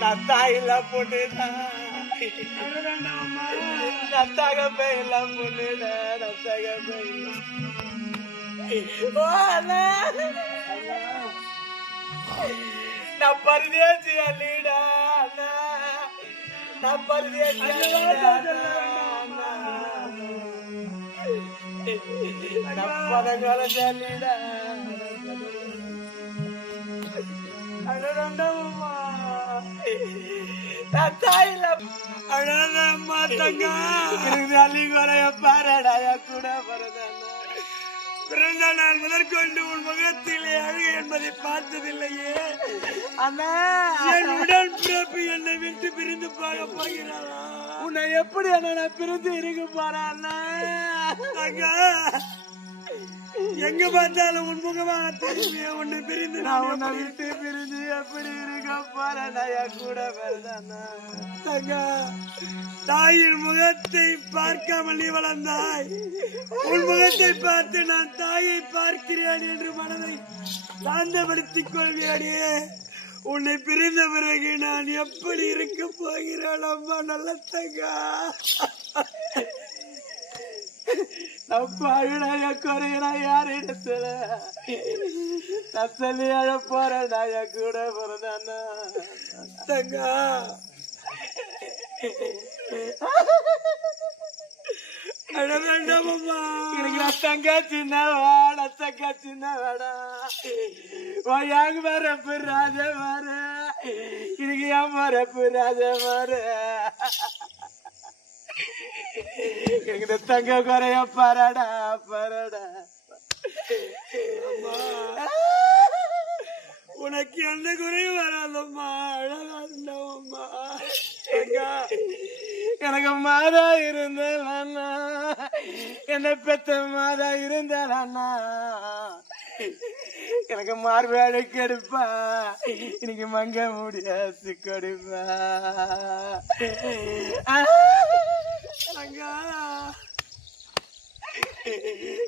பொண்ணுடா தகப்பே இல்ல பொண்ணுடா நான் தகப்பே இல்ல ஓ, அண்ணா. நான் பரதேசி அல்லீடா. நான் பரதேசி. நான் பரகாலசி அல்லீடா. நான் தாயில அழகம்மா தங்க குறைய பாருடா கூட பிறந்தண்ணா பிறந்த நாள் முதற்கொண்டு உன் முகத்திலே அழகு என்பதை பார்த்ததில்லையே. அண்ணா. என் உடல் பிறப்பு என்னை விட்டு பிரிந்து போக போகிறாளா உன்னை எப்படி அண்ணா நான் பிரிந்து இருக்க போறேன் அண்ணா? எங்க பார்த்தாலும் உன் முகமான தெரியுமே உன்னை பிரிந்து நான் உன்னை விட்டு பிரிஞ்சு எப்படி இருக்க என் கூட தங்க தாயின் முகத்தை பார்க்காமல் நீ வளர்ந்தாய். உன் முகத்தை பார்த்து நான் தாயை பார்க்கிறேன் என்று மனதை சாந்தப்படுத்திக் கொள்வேனே உன்னை பிரிந்த பிறகு நான் எப்படி இருக்க போகிறேன் அம்மா நல்ல தங்கா. நான் பாவிடா யார் இடத்துல நான் சொல்லி அழ போறேன்டா என் கூட பிறந்தண்ணா தங்கா. அழ வேண்டாம் எனக்கு நான் சின்னவா நான் தங்க சின்னவாடா வரப்பு ராஜ வர எனக்கு ஏன் வரப்பு ராஜ வர எங்க தங்க குறைய பரடா பரடா. உனக்கு எந்த குறையும் வராதம்மா. அழகா இருந்தவம்மா. எனக்கு மாதா இருந்தாலண்ணா. என்ன பெத்த மாதா இருந்தாலண்ணா. எனக்கு மார்பாடு கெடுப்பா இன்னைக்கு மங்க முடியாது கொடுப்பா தங்கா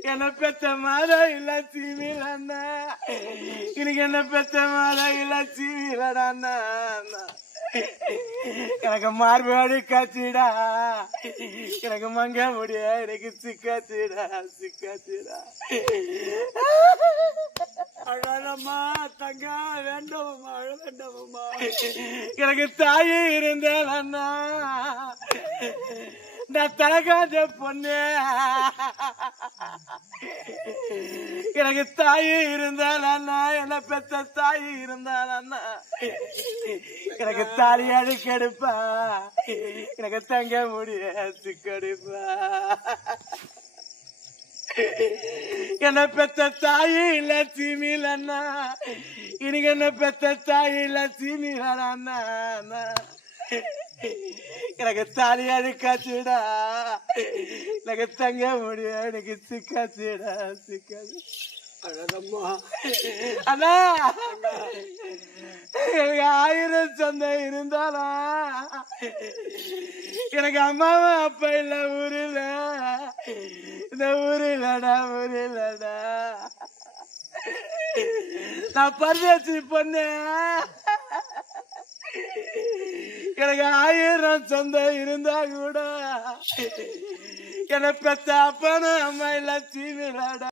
என்ன பெத்த மாதா இல்ல சீமிலண்ணா எனக்கு என்ன பெத்த மாதா இல்ல சீமிலடா எனக்கு மார்பாடு காச்சிடா எனக்கு மங்க முடிய எனக்கு சிக்காச்சிடா சிக்காச்சிடா அழகம்மா தங்கா வேண்டவம்மா அழ வேண்டவம்மா எனக்கு தாயே இருந்தேன் அண்ணா. நான் தலகாஞ்ச பொண்ணு. எனக்கு தாயே இருந்தால் அண்ணா என்ன பெத்த தாயே இருந்தால் அண்ணா. எனக்கு தாலி அழுக்கெடுப்பா எனக்கு தங்க முடியாது கெடுப்பா. என்ன பெத்த தாயி இல்ல சீமியில் அண்ணா. இன்னைக்கு என்ன பெத்த தாயி இல்ல சீமியில் அண்ணா அண்ணா. எனக்கு தாலி நிக்காச்சுடா எனக்கு தங்க முடியும் எனக்கு சிக்காச்சுடா சிக்காச்சு அழகம்மா. அண்ணா! எனக்கு ஆயிரம் சந்தை இருந்தாலா? எனக்கு அம்மாவும் அப்பா இல்ல ஊரில். இந்த ஊரிலடா ஊரிலடா. நான் பரதேசி பொண்ணு. எனக்கு ஆயிரம் சொந்தம் இருந்தா கூட. என்னை பெத்த அப்பனும் அம்மா இல்ல சீமிலடா